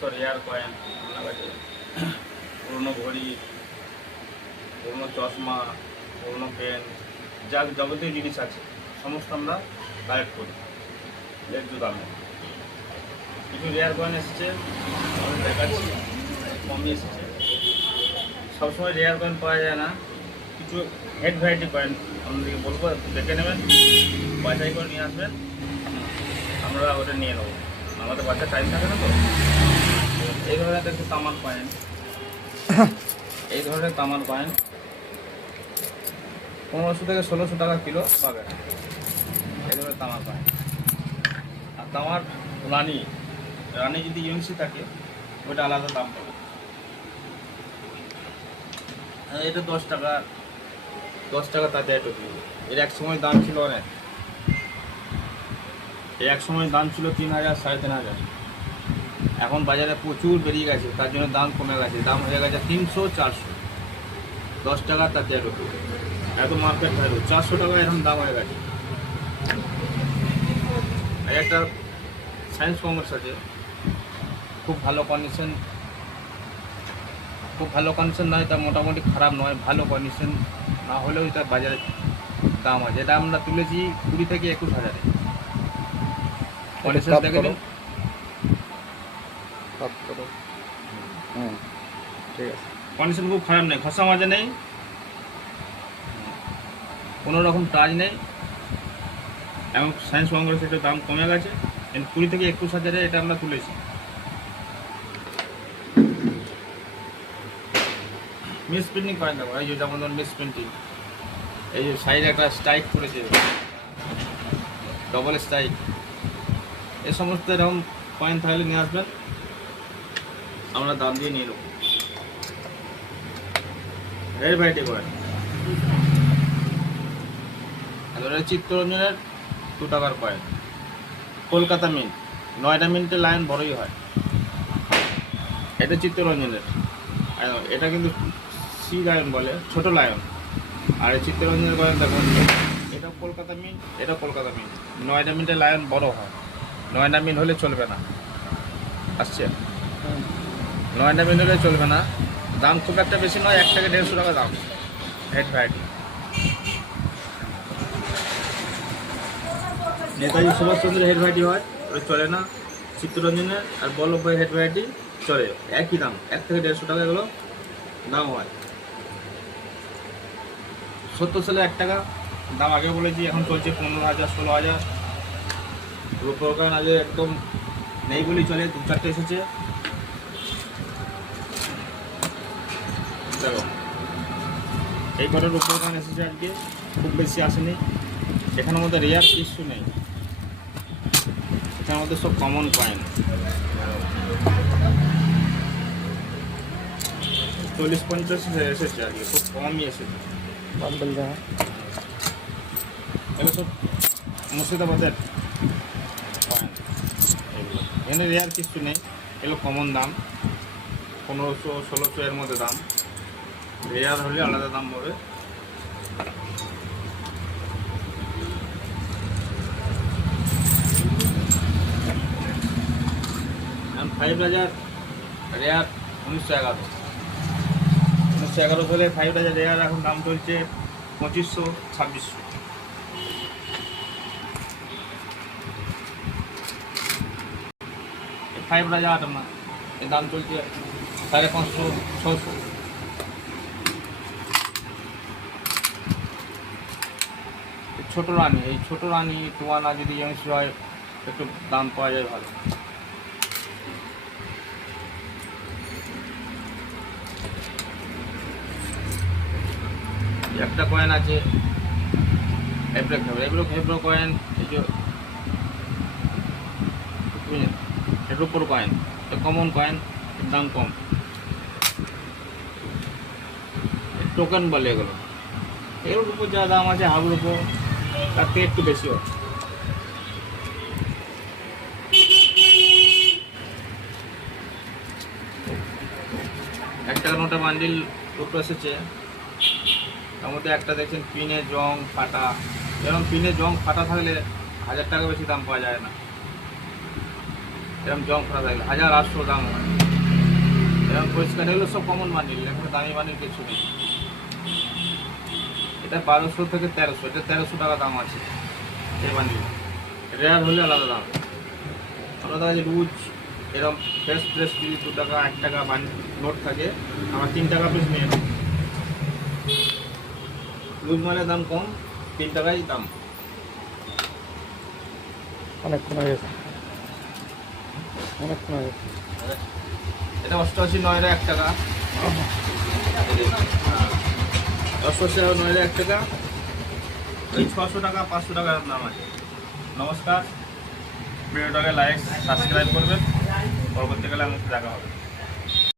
সমস্ত rare coin আপনার কাছে, পুরনো ঘড়ি, পুরনো চশমা, পুরনো পেন, যা যাবতীয় জিনিস আছে সমস্ত আমরা কালেক্ট করি ন্যায্য দামে। কিছু রেয়ার কয়েন এসেছে, আমাদের দেখাচ্ছি, কমই এসেছে। সবসময় রেয়ার কয়েন পাওয়া যায় না, কিছু হেড ভ্যারাইটি কয়েন আপনাদেরকে বলবো, একটু দেখে নেবেন, বাছাই করে নিয়ে আসবেন, আমরা ওটা নিয়ে নেবো। আমাদের বাচ্চার টাইম থাকে না তো। এই ধরনের একটু তামার কয়েন, এই ধরনের তামার কয়েন 1500 থেকে 1600 টাকা কিলো পাবে এই ধরনের তামার কয়েন। আর তামার রানি, রানি যদি ইউনিসি থাকে ওইটা আলাদা দাম পাবে। এটা 10 টাকা, 10 টাকা তাতে একটু এর এক সময় দাম ছিল অনেক, এর এক সময় দাম ছিল 3000 3500। এখন বাজারে প্রচুর বেরিয়ে গেছে, তার জন্য দাম কমে গেছে, দাম হয়ে গেছে 300 400। 10 টাকা তাতে একটু এত মার্কেট ভ্যালু 400 টাকা এখন দাম হয়ে গেছে। একটা সায়েন্স কংগ্রেস আছে, খুব ভালো কন্ডিশন, খুব ভালো কন্ডিশন নয়, তা মোটামুটি খারাপ নয়, ভালো কন্ডিশন না হলেও তার বাজারে দাম আছে। এটা আমরা তুলেছি 20 থেকে 21,000। কন্ডিশন দেখে নিন। ঠিক আছে, কন্ডিশন খুব খারাপ নেই, খসা মাজা নেই, কোনো রকম টাচ নেই, এবং সায়েন্স কংগ্রেস এটার দাম কমে গেছে। 20 থেকে 21,000 এটা আমরা তুলেছি। মিস প্রিন্টিং করেন দেখো, এই যে যেমন ধরুন মিস প্রিন্টিং, এই যে সাইডে একটা স্ট্রাইক করেছে, ডবল স্ট্রাইক, এই সমস্ত এরকম কয়েন থাকলে নিয়ে আসবেন, আমরা দাম দিয়ে নিয়ে নেব। রেড ভ্যারাইটি কয়েন, চিত্তরঞ্জনের 2 টাকার কয়েন, কলকাতা মিন্ট, 9টা মিন্টের লাইন বড়ই হয়। এটা চিত্তরঞ্জনের, এটা কিন্তু সি লায়ন বলে, ছোট লায়ন। আর এই চিত্তরঞ্জনের কয়েন দেখুন, এটা কলকাতা মিন্ট, এটা কলকাতা মিন্ট, 9টা মিন্টের লায়ন বড় হয়। 9টা মিন্ট হলে চলবে না, আসছে 9টা মিন্ট হলে চলবে না। দাম খুব একটা বেশি নয়, 1 থেকে 150 টাকা দাম। হেড ভ্যারাইটি নেতাজি সুভাষচন্দ্রের হেড ভ্যারাইটি হয়, ওটা চলে না। চিত্তরঞ্জনের আর বল্লভ ভাই হেড ভ্যারাইটি চলে, একই দাম, 1 থেকে 150 টাকা এগুলো দাম হয়। 70 সালে 1 টাকা দাম আগে বলেছি, এখন চলছে 15,000 16,000। রূপোর কয়েন আগে একদম নেই বলেই চলে, 2-4টে এসেছে। দেখো এই কটার রূপোর কয়েন এসেছে আজকে, খুব বেশি আসেনি। এখানের মধ্যে রেয়ার কিছু নেই, এখানের মধ্যে সব কমন কয়েন। 40-50 এসেছে আজকে, খুব কমই এসেছে। এগুলো সব মুর্শিদাবাদের কয়েন, এগুলো এখানে রেয়ার কিছু নেই, এগুলো কমন দাম 1500-1600 এর মধ্যে দাম। রেয়ার হলে আলাদা দাম হবে। এখন 5000 রেয়ার 1911 বলে 5000 রেয়ার এখন দাম চলছে 2500-2600। 5000 না, এর দাম চলছে 550-600। ছোট রানী, এই ছোট রানী তোমানা যদি ইংলিশ হয় একটু দাম পাওয়া যায় ভালো। একটা কয়েন আছে এব্রো কয়েন, এই যে এর উপর কয়েন, কমন কয়েন, দাম কম, টোকেন বলে এগুলো। এর উপর যা দাম আছে হাবুর উপর তার থেকে একটু বেশি হয়। একটা নোটা বান্ডিল দুটো এসেছে, তার মধ্যে একটা দেখছেন পিনে জং ফাটা। এরকম পিনে জং ফাটা থাকলে 1000 টাকা বেশি দাম পাওয়া যায় না। এরকম জং করা থাকলে 1800 দাম হয়। এরকম পরিষ্কার এগুলো সব কমন বান্ডিল, এখানে দামি বান্ডিল কিছু নেই। এটা 1200 থেকে 1300, এটা 1300 টাকা দাম আছে এই বান্ডিল। রেয়ার হলে আলাদা দাম। আলাদা আছে রুজ, এরকম ফ্রেশ ফ্রেশ যদি 2 টাকা 1 টাকা নোট থাকে, আমার 3 টাকা পিস নিয়ে নাও। রুজ মানে দাম কম, 3 টাকাই দাম। অনেকক্ষণ হয়ে গেছে, অনেকক্ষণ হয়ে গেছে। এটা 88 9 1 টাকা, 88 9 1 টাকা, ওই 600 টাকা 500 টাকার দাম আছে। নমস্কার, ভিডিওটাকে লাইক সাবস্ক্রাইব করবেন, পরবর্তীকালে আমাকে দেখা হবে।